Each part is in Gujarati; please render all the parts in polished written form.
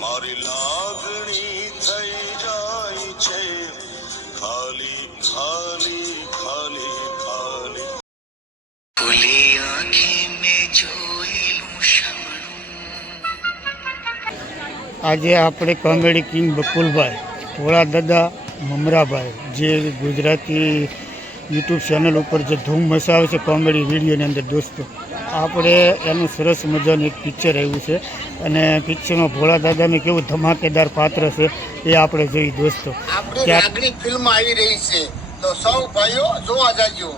મારી લાગણી થઈ જાય છે ખાલી ખાલી ખાલી ખાલી ખુલી આંખે મે જોયેલું સપનું। આજે આપણે કોમેડી કિંગ બકુલભાઈ, ભોળા દાદા, મમરાભાઈ જે ગુજરાતી યુટ્યુબ ચેનલ ઉપર જે ધૂમ મચાવે છે કોમેડી વિડીયોની અંદર દોસ્તો, આપણે એનું સરસ મજાનું એક પિક્ચર આવ્યું છે અને પિક્ચરમાં ભોળા દાદાનું કેવું ધમાકેદાર પાત્ર છે એ આપણે જોઈ દોસ્તો। આપણી લાગણી ફિલ્મ આવી રહી છે તો સૌ ભાઈઓ જોવા જાજો।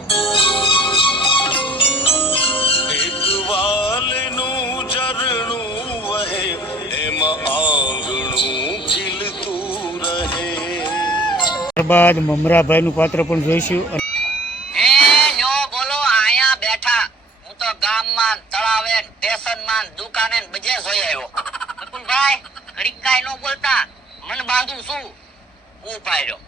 એક વાલનું ઝરણું વહે એમ આંગણું ખીલતું રહે। ત્યારબાદ મમરાભાઈનું પાત્ર પણ જોઈશું। ગામમાં તળાવે સ્ટેશનમાં દુકાને બજે જોઈ આવ્યો। બકુલભાઈ ઘડીક કાઈ નો બોલતા, મન બાંધું છું ઉપાય રહ્યો।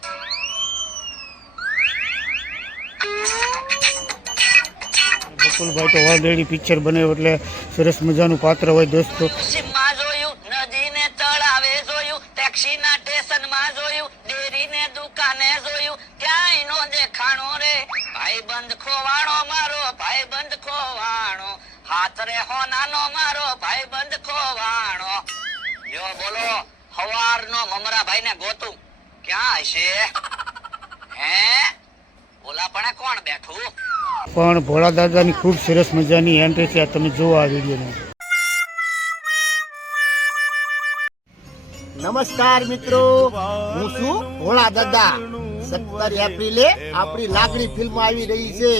બકુલભાઈ તો ઓલરેડી પિક્ચર બનાવ્યું એટલે સરસ મજાનું પાત્ર હોય દોસ્તો। સીમમાં જોયું, નદીને તળાવે જોયું, ટેક્સીના સ્ટેશનમાં જોયું, ડેરીને દુકાને જોયું, ક્યાંય નો દેખાણો રે ભાઈબંધ ખોવાણો મારો ભાઈબંધ ખોવાણો, હાથ રે હોનાનો મારો ભાઈબંધ ખોવાણો। જો બોલો હવારનો મમરાભાઈ ને ગોતું ક્યાં હશે? હે બોલા પણ કોણ બેઠું? પણ ભોળા દાદાની ખૂબ સરસ મજાની એન્ટ્રી છે, તમે જુઓ આ વિડીયોને। નમસ્કાર મિત્રો, હું છું ભોળા દાદા। 17 એપ્રિલે આપણી લાગણી ફિલ્મ આવી રહી છે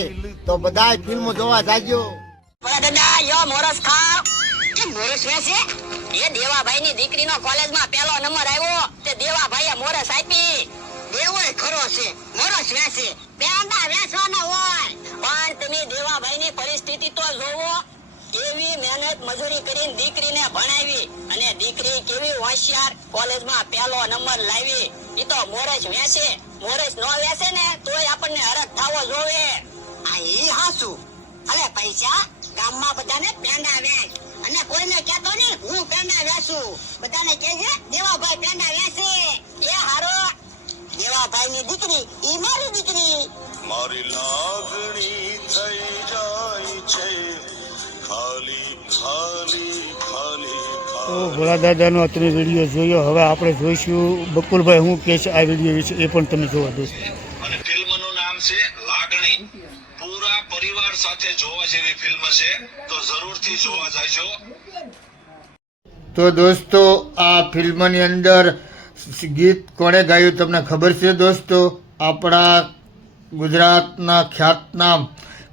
તો બધાય ફિલ્મ જોવા જાજો। ભોળા દાદા યો મોરસ ખાવ। એ મોરસ વેસે એ દેવાભાઈ ની દીકરીનો કોલેજમાં પહેલો નંબર આવ્યો તે દેવાભાઈએ મોરસ આપી। દેવોય ખરો છે, મોરસ વેસે પેંડા વેચવાના હોય, પણ તમે દેવાભાઈ ની પરિસ્થિતિ તો જોવો। કેવી મહેનત મજૂરી કરીને દીકરીને ભણાવી અને દીકરી કેવી હોશિયાર કોલેજમાં પહેલો નંબર લાવી। ઈ તો મોરસ વેસે, મોરસ નો વેસે ને તોય આપણને હરખ થાવો જોવે। આ ઈ હાસુ અલે પૈસા ગામમાં બધાને પેંડા વેચ અને કોઈને કહેતો નહીં હું પેંડા વેચું, બધાને કહેજે દેવાભાઈ પેંડા વેચે। એ હારો દેવાભાઈ ની દીકરી ઈ મારી દીકરી। મારી લાગણી થઈ જાય છે ખાલી ખાલી ખાલી તો ભોળા દાદાનો તમે વિડીયો જોયો, હવે આપણે જોઈશું બકુલભાઈ શું કહે છે આ વિડીયો વિશે, એ પણ તમે જોવા દોસ્તો। અને ફિલ્મનું નામ છે લાગણી। પૂરા પરિવાર સાથે જોવા જેવી ફિલ્મ છે તો જરૂરથી જોવા જાજો। તો દોસ્તો આ ફિલ્મની અંદર ગીત કોણે ગાયું તમને ખબર છે દોસ્તો? આપણા ગુજરાતના ખ્યાતનામ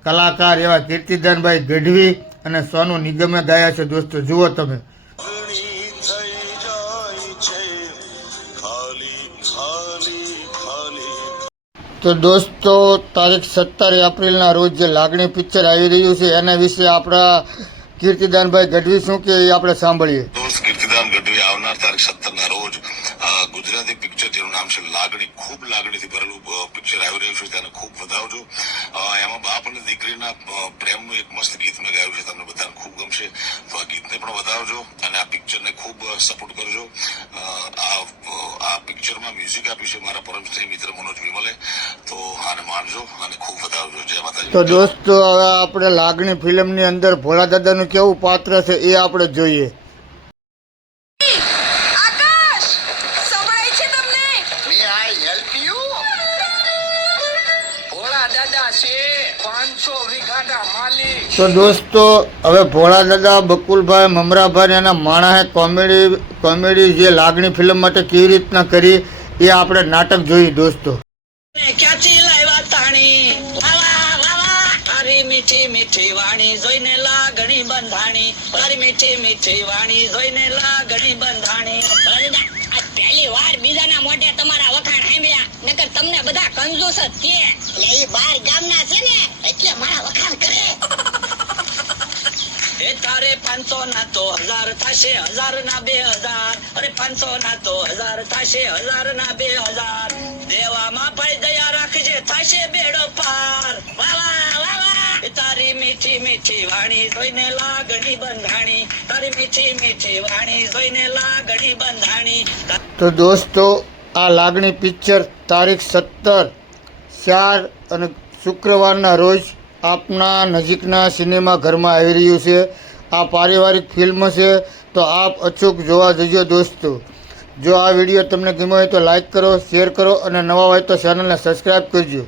કલાકાર એવા કીર્તિદાનભાઈ ગઢવી અને સોનુ નિગમે ગાયા છે દોસ્તો, જુઓ તમે। તો દોસ્તો તારીખ 17 એપ્રિલના રોજ જે લાગણી પિક્ચર આવી રહ્યું છે એના વિશે આપણા કીર્તિદાનભાઈ ગઢવી શું કે એ આપણે સાંભળીએ। દોસ્ત કીર્તિદાન ગઢવી આવનાર તારીખ 17 રોજ ગુજરાતી પિક્ચર જેનું નામ છે લાગણી, ખૂબ લાગણીથી ભરેલું પિક્ચર આવી રહ્યું છે, તેને ખૂબ વધાવજો। એમાં બાપ અને દીકરીના પ્રેમનું એક મસ્ત ગીત મેં ગાયું છે, તમને બધાને ખૂબ ગમશે, તો આ ગીતને પણ વધાવજો અને આ પિક્ચરને ખૂબ સપોર્ટ કરજો। આ પિક્ચરમાં મ્યુઝિક આપ્યું છે મારા પરમ સ્નેહી મિત્ર મનોજ વિમલે, તો આને માનજો અને ખૂબ વધાવજો। જય માતાજી। તો દોસ્તો હવે આપણે લાગણી ફિલ્મની અંદર ભોળા દાદાનું કેવું પાત્ર છે એ આપણે જોઈએ। તો દોસ્તો હવે ભોળા દાદા, બકુલભાઈ, મમરાભાઈ એના માણસે કોમેડી જે લાગણી ફિલ્મ માટે કેવી રીતના કરી એ આપણે નાટક જોઈ દોસ્તો। ક્યાંથી લાવ્યા તાણી વાવા વાવા, અરે મીઠી મીઠી વાણી જોઈને લાગણી બંધાણી, તારી મીઠી મીઠી વાણી જોઈને લાગણી બંધાણી. આ પહેલી વાર બીજાના મોઢે તમારા વખાણ સાંભળ્યા, નકર તમને બધા કંજૂસ જ કે. એટલે ઈ બાર ગામના છે ને એટલે મારા વખાણ કરે. એ તારે 500 ના તો 1000 થશે, 1000 ના 2000, અરે 500 ના તો 1000 થશે, 1000 ના 2000. દેવામાં ભાઈ દયા રાખજે થશે બેડો પાર. વાહ વાહ વાહ વાહ. એ તારી મીઠી મીઠી વાણી જોઈને લાગણી બંધાણી, તારી મીઠી મીઠી વાણી જોઈને લાગણી બંધાણી. તો દોસ્તો, આ લાગણી પિક્ચર તારીખ 17/4 અને શુક્રવારના રોજ આપના નજીકના સિનેમા ઘરમાં આવી રહ્યું છે. આ પારિવારિક ફિલ્મ છે, તો આપ અચૂક જોવા જજો દોસ્તો. જો આ વિડીયો તમને ગમ્યો હોય તો લાઈક કરો, શેર કરો અને નવા હોય તો ચેનલને સબસ્ક્રાઈબ કરજો.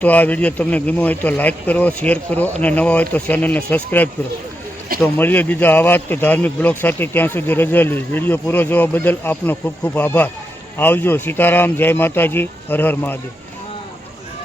તો આ વિડીયો તમને ગમ્યો હોય તો લાઈક કરો, શેર કરો અને નવા હોય તો ચેનલને સબસ્ક્રાઈબ કરો. તો મળીએ બીજા આવા જ ધાર્મિક બ્લોગ સાથે. ત્યાં સુધી રજા લઈ. વિડીયો પૂરો જોવા બદલ આપનો ખૂબ ખૂબ આભાર. આવજો. સીતારામ, જય માતાજી, હર હર મહાદેવ.